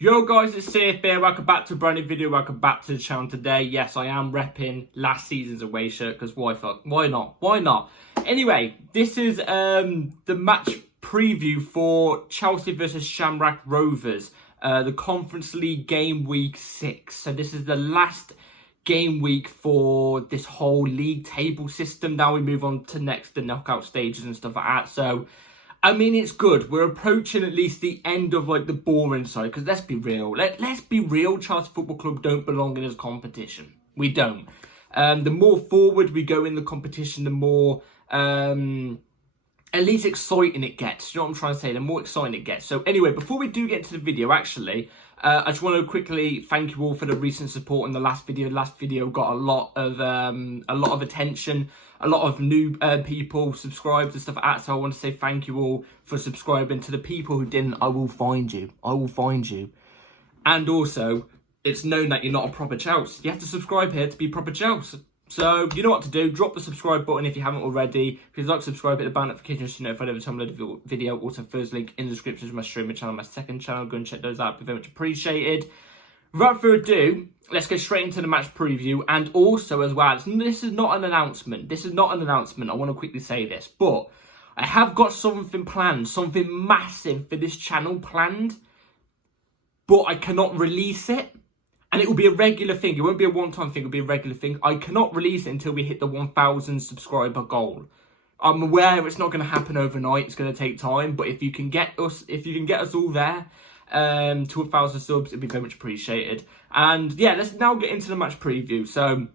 Yo guys, it's Safe here. Welcome back to a brand new video. Welcome back to the channel today. Yes, I am repping last season's away shirt because why not? Anyway, this is the match preview for Chelsea versus Shamrock Rovers, the Conference League game week 6. So this is the last game week for this whole league table system. Now we move on to the knockout stages and stuff like that. So I mean, it's good. We're approaching at least the end of the boring side. Because let's be real. Let's be real. Chelsea Football Club don't belong in this competition. We don't. The more forward we go in the competition, the more at least exciting it gets. You know what I'm trying to say? The more exciting it gets. So anyway, before we do get into the video, actually, I just want to quickly thank you all for the recent support in the last video. Last video got a lot of attention. A lot of new people subscribed and stuff like that. So I want to say thank you all for subscribing. To the people who didn't, I will find you. I will find you. And also, it's known that you're not a proper Chelsea. You have to subscribe here to be proper Chelsea. So you know what to do. Drop the subscribe button if you haven't already. If you'd like to subscribe, hit the bell notifications to know if I ever time a video. Also, first link in the description is my streamer channel, my second channel. Go and check those out. Be very much appreciated. Without further ado, let's go straight into the match preview. And also as well, this is not an announcement. This is not an announcement. I want to quickly say this. But I have got something planned. Something massive for this channel planned. But I cannot release it. And it will be a regular thing. It won't be a one-time thing. It will be a regular thing. I cannot release it until we hit the 1,000 subscriber goal. I'm aware it's not going to happen overnight. It's going to take time. But if you can get us all there, to 1,000 subs, it'd be very much appreciated. And yeah, let's now get into the match preview. So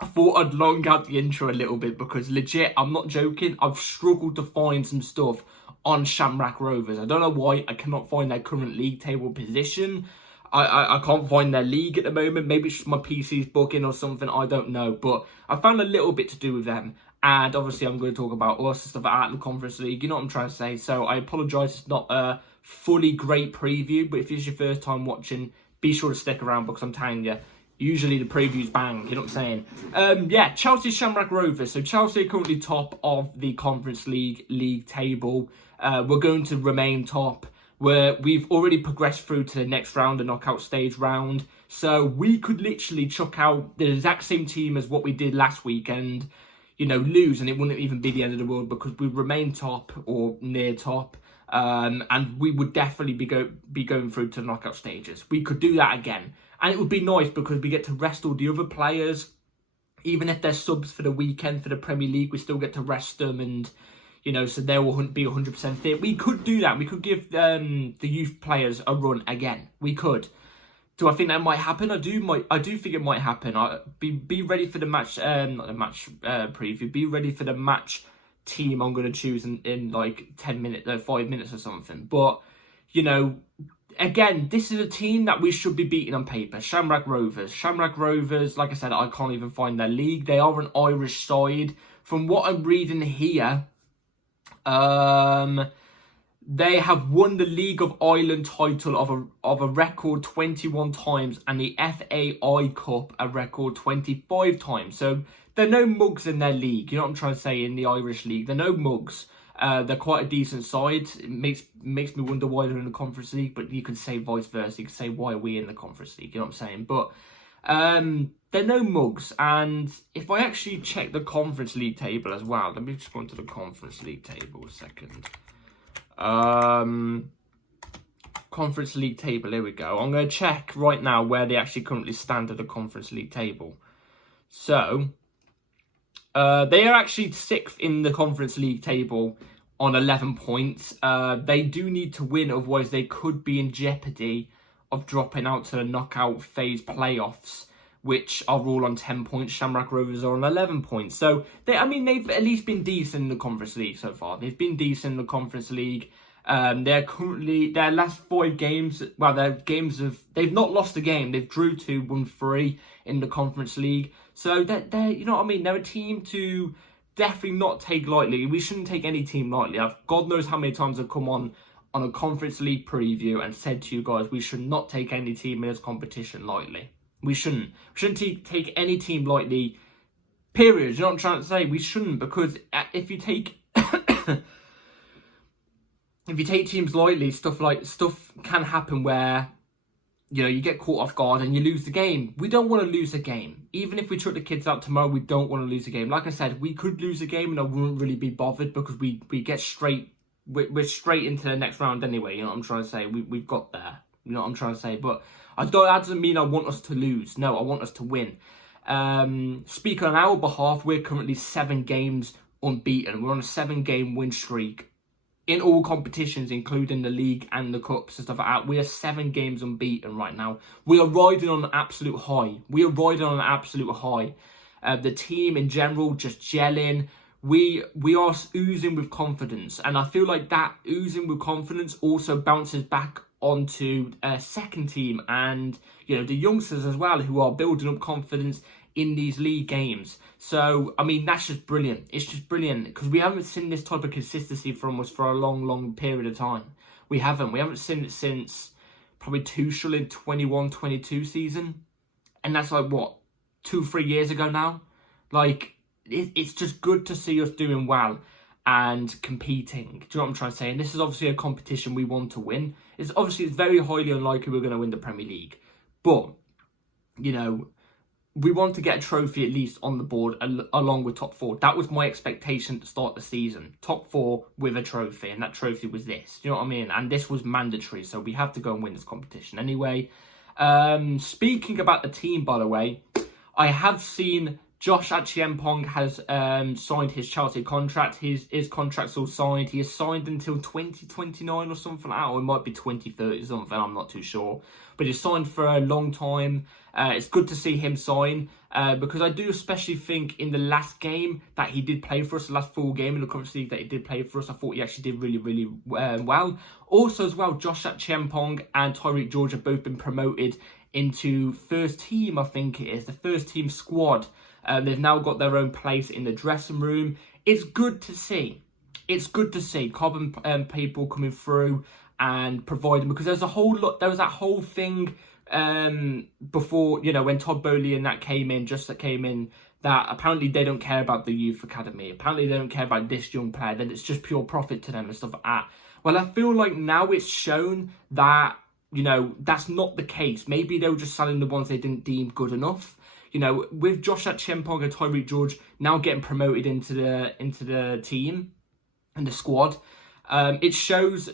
I thought I'd long out the intro a little bit because legit, I'm not joking, I've struggled to find some stuff on Shamrock Rovers. I don't know why. I cannot find their current league table position. I can't find their league at the moment. Maybe it's just my PC's bugging or something, I don't know. But I found a little bit to do with them. And obviously I'm going to talk about us and stuff like that in the Conference League. You know what I'm trying to say. So I apologise, it's not a fully great preview. But if it's your first time watching, be sure to stick around because I'm telling you, usually the previews bang. You know what I'm saying? Yeah, Chelsea Shamrock Rovers. So Chelsea are currently top of the Conference League table. We're going to remain top. We've already progressed through to the next round, the knockout stage round. So we could literally chuck out the exact same team as what we did last week and, you know, lose, and it wouldn't even be the end of the world because we remain top or near top, and we would definitely be going through to the knockout stages. We could do that again, and it would be nice because we get to rest all the other players, even if they're subs for the weekend for the Premier League. We still get to rest them, and you know, so they will be 100% fit. We could do that. We could give the youth players a run again. We could. Do I think that might happen? I do think it might happen. Be ready for the match, not the match preview. Be ready for the match team I'm going to choose in like 10 minutes, 5 minutes or something. But, you know, again, this is a team that we should be beating on paper. Shamrock Rovers. Shamrock Rovers, like I said, I can't even find their league. They are an Irish side. From what I'm reading here, they have won the League of Ireland title of a record 21 times and the FAI Cup a record 25 times. So they're no mugs in their league. You know what I'm trying to say? In the Irish league, they're no mugs. They're quite a decent side. It makes me wonder why they're in the Conference League, but you could say vice versa. You could say why are we in the Conference League? You know what I'm saying? But they're no mugs. And if I actually check the Conference League table as well, let me just go into the Conference League table a second. Conference League table, here we go. I'm going to check right now where they actually currently stand at the Conference League table. So they are actually 6th in the Conference League table on 11 points. They do need to win, otherwise they could be in jeopardy of dropping out to the knockout phase playoffs, which are all on 10 points. Shamrock Rovers are on 11 points. So, they've at least been decent in the Conference League so far. They've been decent in the Conference League. They're currently, their last 5 games, well, they've not lost a game. They've drew 2, won 3 in the Conference League. So, they're you know what I mean? They're a team to definitely not take lightly. We shouldn't take any team lightly. God knows how many times I've come on a Conference League preview and said to you guys, we should not take any team in this competition lightly. We shouldn't. We shouldn't take any team lightly, period. You know what I'm trying to say? We shouldn't, because if you take if you take teams lightly, stuff can happen where you know, you get caught off guard and you lose the game. We don't want to lose a game. Even if we took the kids out tomorrow, we don't want to lose a game. Like I said, we could lose a game and I wouldn't really be bothered because we get straight, we're straight into the next round anyway. You know what I'm trying to say? We've got there. You know what I'm trying to say? But that doesn't mean I want us to lose. No, I want us to win. Speaking on our behalf, we're currently 7 games unbeaten. We're on a 7-game win streak in all competitions, including the league and the cups and stuff like that. We are 7 games unbeaten right now. We are riding on an absolute high. The team in general just gelling. We are oozing with confidence, and I feel like that oozing with confidence also bounces back onto a second team and, you know, the youngsters as well, who are building up confidence in these league games. So, I mean, that's just brilliant. It's just brilliant because we haven't seen this type of consistency from us for a long period of time. We haven't seen it since probably Tuchel in 21-22 season. And that's like, what, 2-3 years ago now? Like, it's just good to see us doing well and competing. Do you know what I'm trying to say? And this is obviously a competition we want to win. It's very highly unlikely we're going to win the Premier League. But, you know, we want to get a trophy at least on the board along with top 4. That was my expectation to start the season. Top 4 with a trophy, and that trophy was this. You know what I mean? And this was mandatory, so we have to go and win this competition anyway. Speaking about the team, by the way, I have seen Josh Achiempong has signed his Chelsea contract. His contract's all signed. He is signed until 2029 or something like that, or it might be 2030 or something. I'm not too sure. But he's signed for a long time. It's good to see him sign because I do especially think in the last game that he did play for us, the last full game in the Conference League that he did play for us, I thought he actually did really well. Also as well, Josh Achiempong and Tyreek George have both been promoted into first team, I think it is, the first team squad. They've now got their own place in the dressing room. It's good to see. It's good to see Cobham people coming through and providing, because there was that whole thing before, you know, when Todd Bowley and that came in, that apparently they don't care about the youth academy. Apparently they don't care about this young player, that it's just pure profit to them and stuff like that. Well, I feel like now it's shown that, you know, that's not the case. Maybe they were just selling the ones they didn't deem good enough. You know, with Josh Achiempong and Tyreek George now getting promoted into the team and the squad, it shows,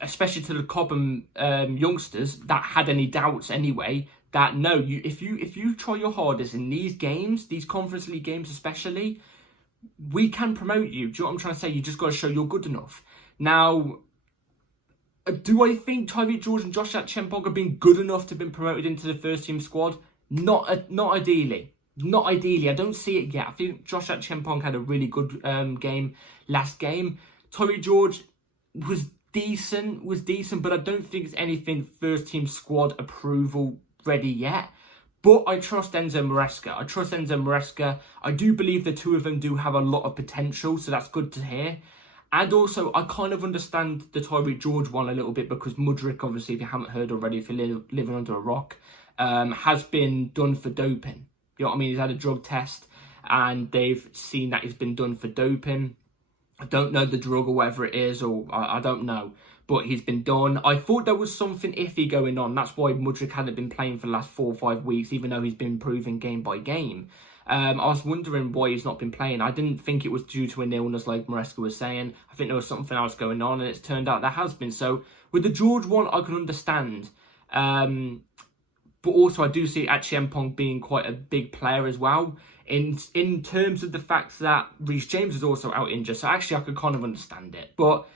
especially to the Cobham youngsters that had any doubts anyway, that no, if you try your hardest in these games, these Conference League games especially, we can promote you. Do you know what I'm trying to say? You just got to show you're good enough. Now, do I think Tyreek George and Josh Achiempong have been good enough to have been promoted into the first team squad? Not ideally. Not ideally. I don't see it yet. I think Josh Achiempong had a really good game last game. Tyreek George was decent, but I don't think it's anything first team squad approval ready yet. But I trust Enzo Maresca. I do believe the two of them do have a lot of potential, so that's good to hear. And also, I kind of understand the Tyreek George one a little bit because Mudryk, obviously, if you haven't heard already, if you're living under a rock, has been done for doping. You know what I mean? He's had a drug test and they've seen that he's been done for doping. I don't know the drug or whatever it is, or I don't know, but he's been done. I thought there was something iffy going on. That's why Mudryk hadn't been playing for the last 4 or 5 weeks, even though he's been improving game by game. I was wondering why he's not been playing. I didn't think it was due to an illness like Maresca was saying. I think there was something else going on, and it's turned out there has been. So with the George one, I can understand. But also I do see Achiempong being quite a big player as well. In terms of the fact that Reece James is also out injured. So actually I could kind of understand it. But,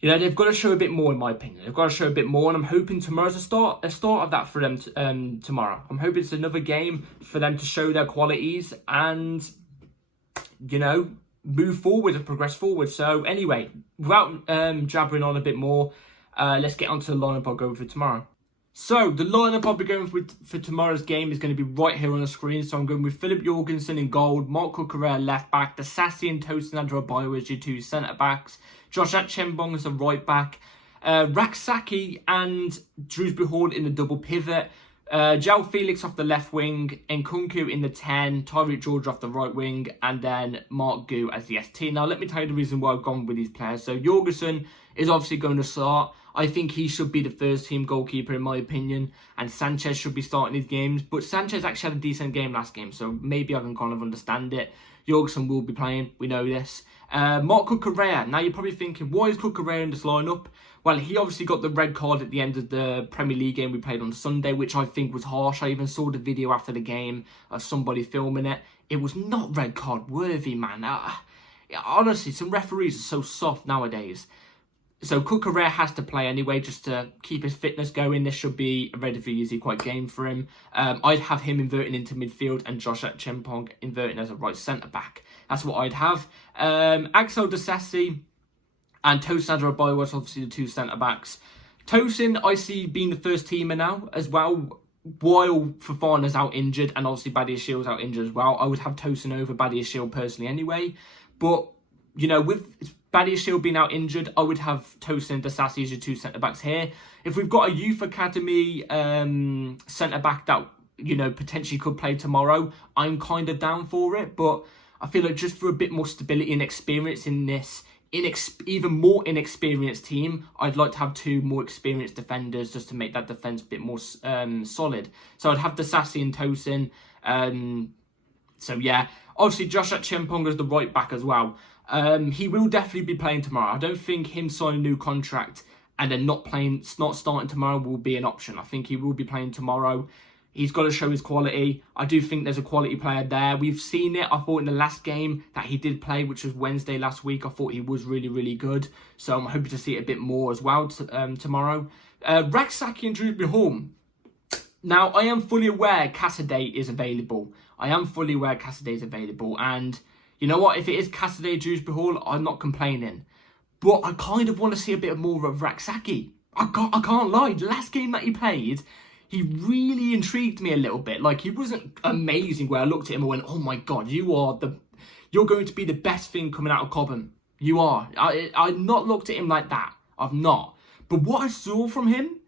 you know, they've got to show a bit more in my opinion. They've got to show a bit more, and I'm hoping tomorrow's a start of that for them tomorrow. I'm hoping it's another game for them to show their qualities and, you know, move forward and progress forward. So anyway, without jabbering on a bit more, let's get on to the lineup I'll go for tomorrow. So, the lineup I'll be going with for tomorrow's game is going to be right here on the screen. So, I'm going with Philip Jorgensen in goal, Mark Cucurella left back, Disasi and Tosin Adrabayo as your 2 centre-backs, Josh Achiempong as a right back, Raksaki and Drewsbury Hall in the double pivot, João Felix off the left wing, Nkunku in the 10, Tyreek George off the right wing, and then Mark Gu as the ST. Now, let me tell you the reason why I've gone with these players. So, Jorgensen is obviously going to start. I think he should be the first team goalkeeper in my opinion, and Sanchez should be starting his games. But Sanchez actually had a decent game last game, so maybe I can kind of understand it. Jorgensen will be playing, we know this. Marc Cucurella, now you're probably thinking, why is Cucurella in this lineup? Well, he obviously got the red card at the end of the Premier League game we played on Sunday, which I think was harsh. I even saw the video after the game of somebody filming it. It was not red card worthy, man. Honestly, some referees are so soft nowadays. So Cucurella has to play anyway, just to keep his fitness going. This should be a relatively easy, quiet game for him. I'd have him inverting into midfield and Josh Chempong inverting as a right centre-back. That's what I'd have. Axel Disasi and Tosin Adarabioyo, obviously the two centre-backs. Tosin, I see being the first teamer now as well, while Fofana's out injured and obviously Badiashiel's out injured as well. I would have Tosin over Badiashiel personally anyway. But, you know, with Badiashiel being out injured, I would have Tosin and Disasi as your two centre-backs here. If we've got a youth academy centre-back that, you know, potentially could play tomorrow, I'm kind of down for it. But I feel like just for a bit more stability and experience in this even more inexperienced team, I'd like to have two more experienced defenders just to make that defence a bit more solid. So I'd have Disasi and Tosin. So yeah, obviously Josh Chempong as the right back as well. He will definitely be playing tomorrow. I don't think him signing a new contract and then not starting tomorrow will be an option. I think he will be playing tomorrow. He's got to show his quality. I do think there's a quality player there. We've seen it. I thought in the last game that he did play, which was Wednesday last week, I thought he was really, really good. So I'm hoping to see it a bit more as well tomorrow. Rak-Sakyi and Drewsbury Hall. Now, I am fully aware Cassidy is available. And you know what? If it is Cassidy, Drewsbury Hall, I'm not complaining. But I kind of want to see a bit more of Rak-Sakyi. I can't lie. The last game that he played, he really intrigued me a little bit. Like, he wasn't amazing where I looked at him and went, oh my God, you're going to be the best thing coming out of Cobham. You are. I've not looked at him like that. I've not. But what I saw from him,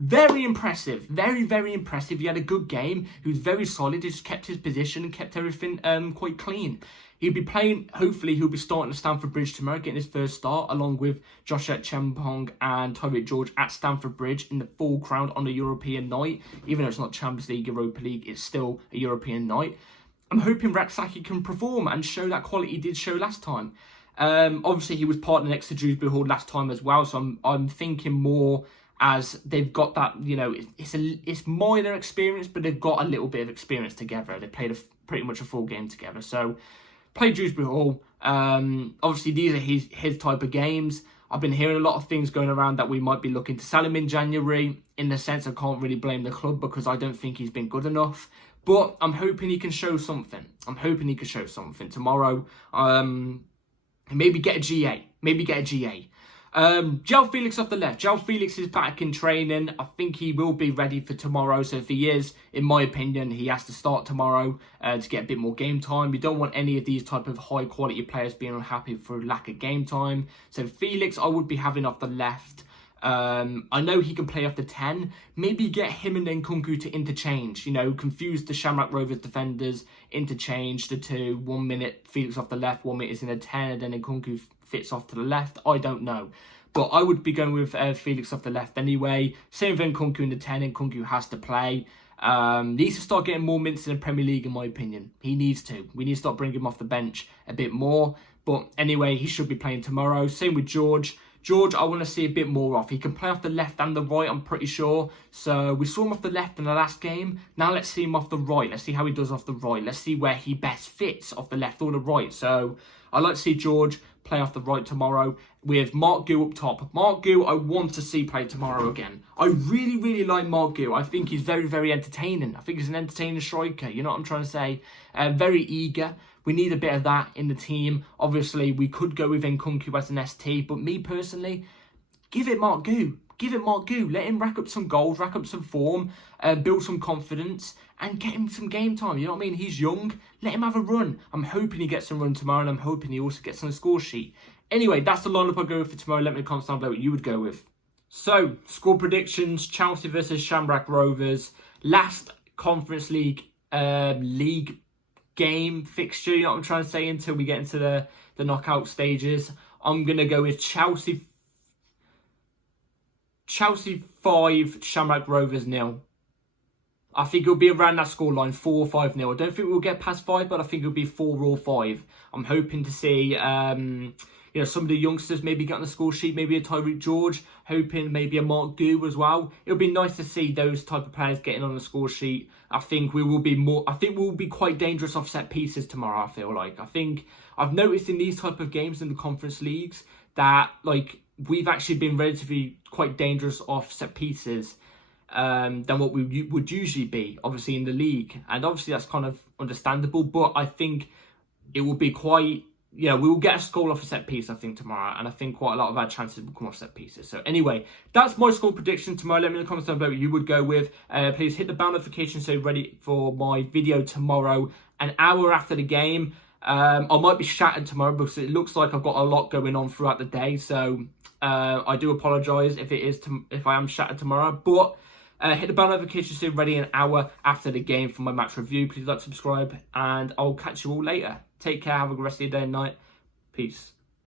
very impressive. Very, very impressive. He had a good game. He was very solid. He just kept his position and kept everything quite clean. He'll be playing, hopefully he'll be starting at Stamford Bridge tomorrow, getting his first start, along with Josh Chempong and Tyreek George at Stamford Bridge in the full crowd on a European night. Even though it's not Champions League, Europa League, it's still a European night. I'm hoping Rak-Sakyi can perform and show that quality he did show last time. Obviously, he was partnered next to Drewsbury Hall last time as well, so I'm thinking more as they've got that, you know, it's minor experience, but they've got a little bit of experience together. They played pretty much a full game together, so play Drewsbury Hall. Obviously, these are his type of games. I've been hearing a lot of things going around that we might be looking to sell him in January. In the sense, I can't really blame the club because I don't think he's been good enough. But I'm hoping he can show something. Tomorrow. Maybe get a GA. João Felix off the left. João Felix is back in training. I think he will be ready for tomorrow. So if he is, in my opinion, he has to start tomorrow to get a bit more game time. You don't want any of these type of high quality players being unhappy for lack of game time. So Felix, I would be having off the left. I know he can play off the 10. Maybe get him and then Nkunku to interchange. You know, confuse the Shamrock Rovers defenders, interchange the two. 1 minute Felix off the left, 1 minute is in a 10, and then Nkunku fits off to the left. I don't know. But I would be going with Felix off the left anyway. Same with Nkunku in the 10. Nkunku has to play. Needs to start getting more minutes in the Premier League, in my opinion. He needs to. We need to start bringing him off the bench a bit more. But anyway, he should be playing tomorrow. Same with George. George, I want to see a bit more off. He can play off the left and the right, I'm pretty sure. So we saw him off the left in the last game. Now let's see him off the right. Let's see how he does off the right. Let's see where he best fits off the left or the right. So I'd like to see George play off the right tomorrow with Mark Gu up top. Mark Gu, I want to see play tomorrow again. I really, really like Mark Gu. I think he's very, very entertaining. I think he's an entertaining striker. You know what I'm trying to say? Very eager. We need a bit of that in the team. Obviously, we could go with Nkunku as an ST, but me personally, give it Mark Gu. Give it Mark Gu. Let him rack up some goals, rack up some form, build some confidence, and get him some game time. You know what I mean? He's young. Let him have a run. I'm hoping he gets some run tomorrow, and I'm hoping he also gets on the score sheet. Anyway, that's the lineup I'll go with for tomorrow. Let me know in the comments down below what you would go with. So, score predictions. Chelsea versus Shamrock Rovers. Last Conference League game fixture, you know what I'm trying to say, until we get into the knockout stages. I'm going to go with Chelsea. Chelsea 5, Shamrock Rovers 0. I think it'll be around that scoreline, 4 or 5 0. I don't think we'll get past 5, but I think it'll be 4 or 5. I'm hoping to see, some of the youngsters maybe get on the score sheet, maybe a Tyreek George, hoping maybe a Mark Gu as well. It'll be nice to see those type of players getting on the score sheet. I think we will be quite dangerous off set pieces tomorrow, I feel like. I think I've noticed in these type of games in the conference leagues that, like, we've actually been relatively quite dangerous off set pieces than what we would usually be, obviously, in the league. And obviously that's kind of understandable, but I think it will be quite, we will get a score off a set piece, I think, tomorrow. And I think quite a lot of our chances will come off set pieces. So anyway, that's my score prediction tomorrow. Let me know in the comments down below what you would go with. Please hit the bell notification so you're ready for my video tomorrow, an hour after the game. I might be shattered tomorrow because it looks like I've got a lot going on throughout the day. So I do apologise if I am shattered tomorrow. But hit the bell notification so you're ready an hour after the game for my match review. Please like, subscribe, and I'll catch you all later. Take care. Have a good rest of your day and night. Peace.